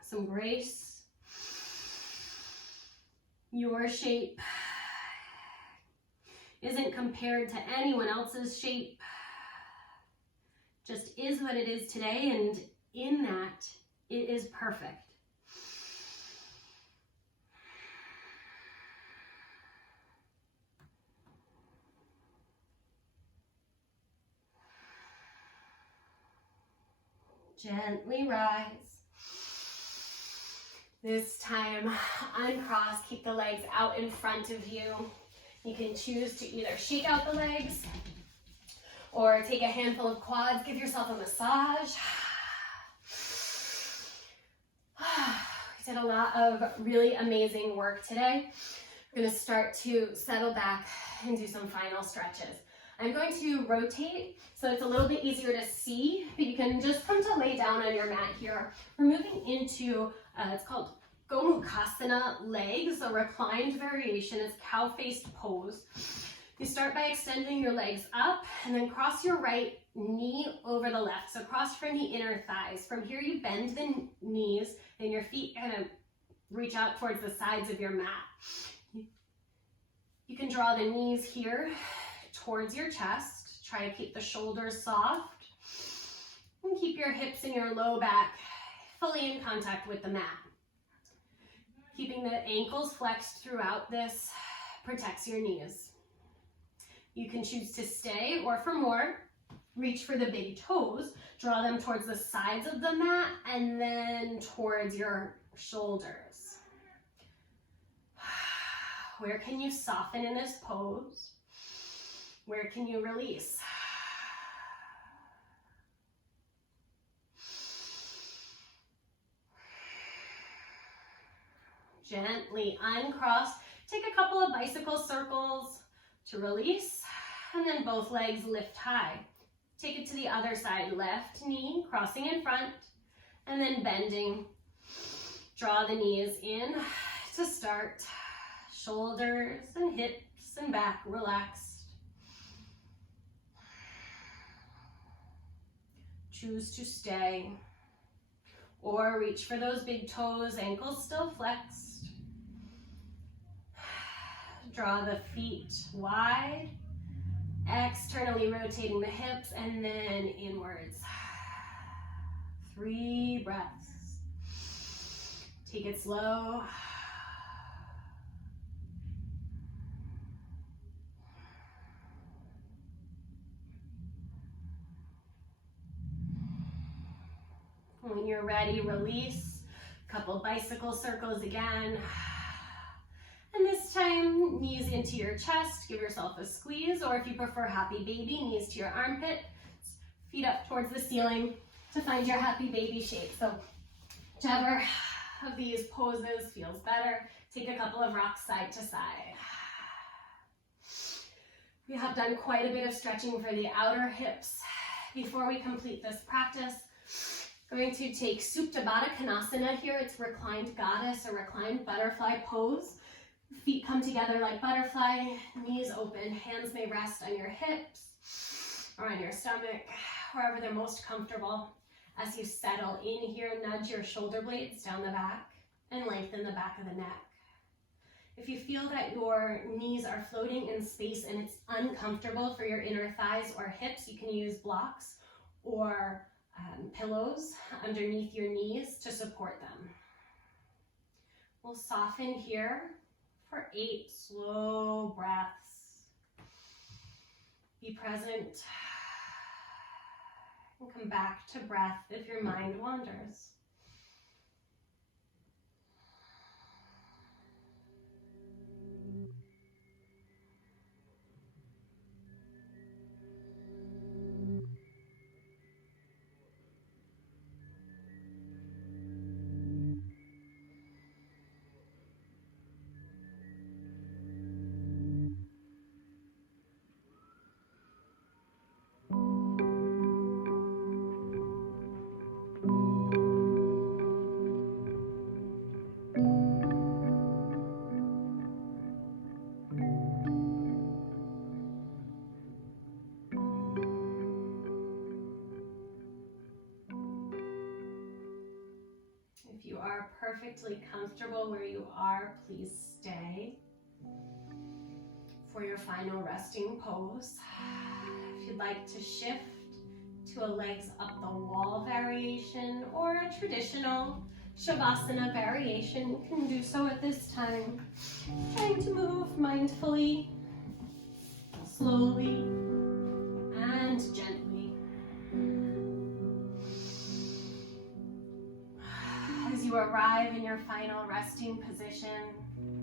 some grace. Your shape isn't compared to anyone else's shape. Just is what it is today, and in that, it is perfect. Gently rise. This time, uncross, keep the legs out in front of you. You can choose to either shake out the legs or take a handful of quads, give yourself a massage. We did a lot of really amazing work today. We're gonna start to settle back and do some final stretches. I'm going to rotate so it's a little bit easier to see, but you can just come to lay down on your mat here. We're moving into, it's called Gomukhasana legs, a reclined variation. It's cow-faced pose. You start by extending your legs up and then cross your right knee over the left. So cross from the inner thighs. From here you bend the knees and your feet kind of reach out towards the sides of your mat. You can draw the knees here towards your chest. Try to keep the shoulders soft. And keep your hips and your low back fully in contact with the mat. Keeping the ankles flexed throughout this protects your knees. You can choose to stay, or for more, reach for the big toes. Draw them towards the sides of the mat and then towards your shoulders. Where can you soften in this pose? Where can you release? Gently uncross. Take a couple of bicycle circles to release, and then both legs lift high. Take it to the other side, left knee crossing in front, and then bending. Draw the knees in to start. Shoulders and hips and back relaxed. Choose to stay, or reach for those big toes, ankles still flexed. Draw the feet wide, externally rotating the hips, and then inwards. 3 breaths. Take it slow. When you're ready, release. A couple bicycle circles again. And this time, knees into your chest. Give yourself a squeeze, or if you prefer happy baby, knees to your armpit. Feet up towards the ceiling to find your happy baby shape. So whichever of these poses feels better. Take a couple of rocks side to side. We have done quite a bit of stretching for the outer hips before we complete this practice. Going to take Supta Baddha Konasana here. It's reclined goddess or reclined butterfly pose. Feet come together like butterfly, knees open, hands may rest on your hips or on your stomach, wherever they're most comfortable. As you settle in here, nudge your shoulder blades down the back and lengthen the back of the neck. If you feel that your knees are floating in space and it's uncomfortable for your inner thighs or hips, you can use blocks or pillows underneath your knees to support them. We'll soften here for 8 slow breaths. Be present and come back to breath if your mind wanders. If you are perfectly comfortable where you are, please stay for your final resting pose. If you'd like to shift to a legs up the wall variation or a traditional Shavasana variation, you can do so at this time. Trying to move mindfully, slowly, and gently. As you arrive in your final resting position,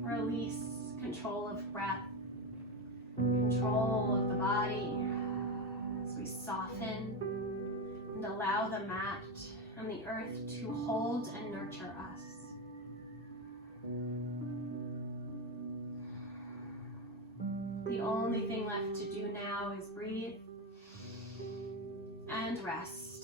release control of breath, control of the body, as we soften and allow the mat and the earth to hold and nurture us. The only only thing left to do now is breathe and rest.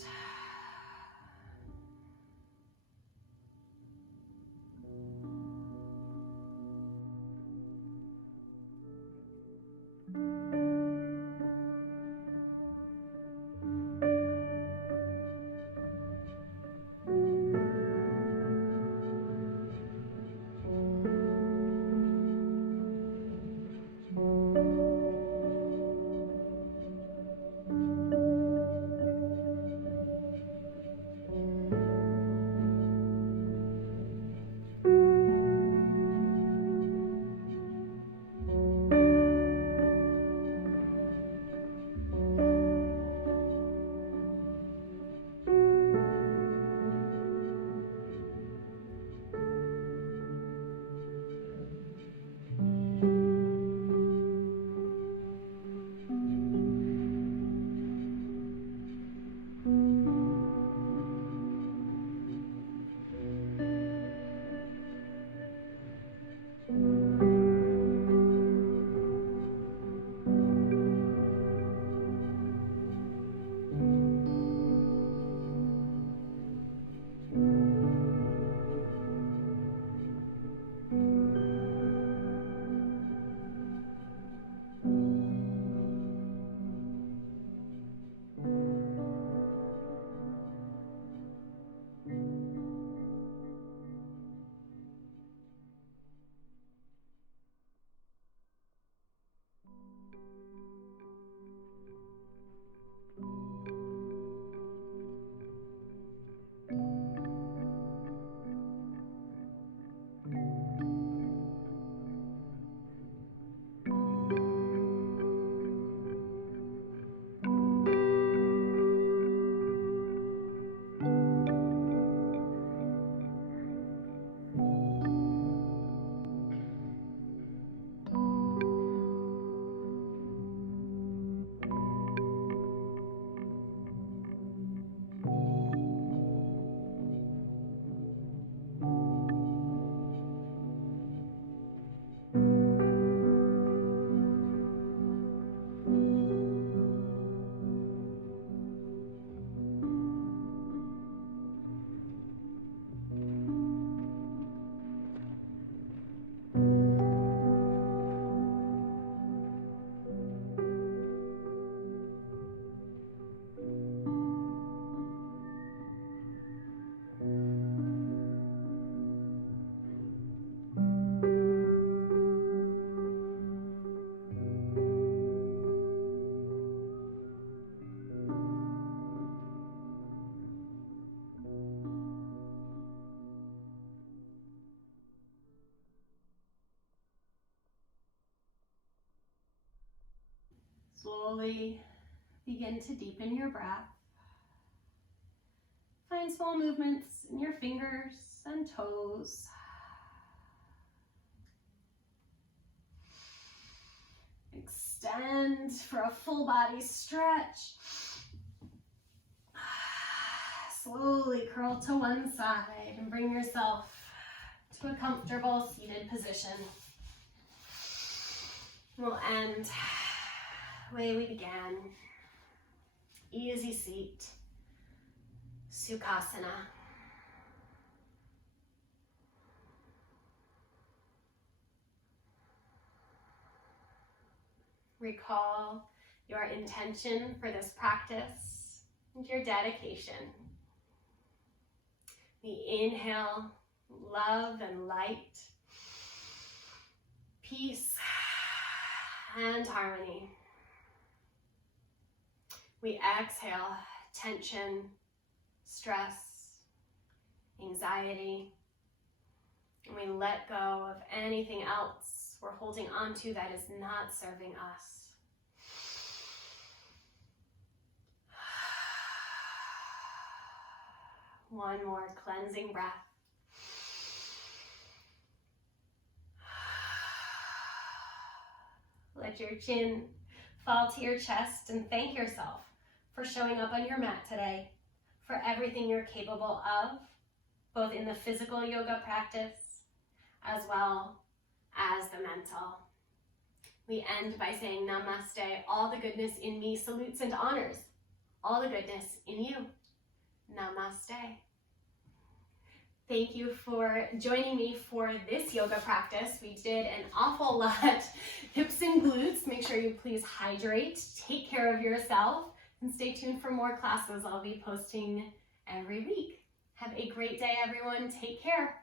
Slowly begin to deepen your breath. Find small movements in your fingers and toes. Extend for a full body stretch. Slowly curl to one side and bring yourself to a comfortable seated position. We'll end the way we began. Easy seat, Sukhasana. Recall your intention for this practice and your dedication. We inhale love and light, peace and harmony. We exhale tension, stress, anxiety, and we let go of anything else we're holding on to that is not serving us. One more cleansing breath. Let your chin fall to your chest and thank yourself for showing up on your mat today, for everything you're capable of, both in the physical yoga practice as well as the mental. We end by saying namaste. All the goodness in me salutes and honors all the goodness in you. Namaste. Thank you for joining me for this yoga practice. We did an awful lot, hips and glutes. Make sure you please hydrate, take care of yourself, and stay tuned for more classes I'll be posting every week. Have a great day, everyone. Take care.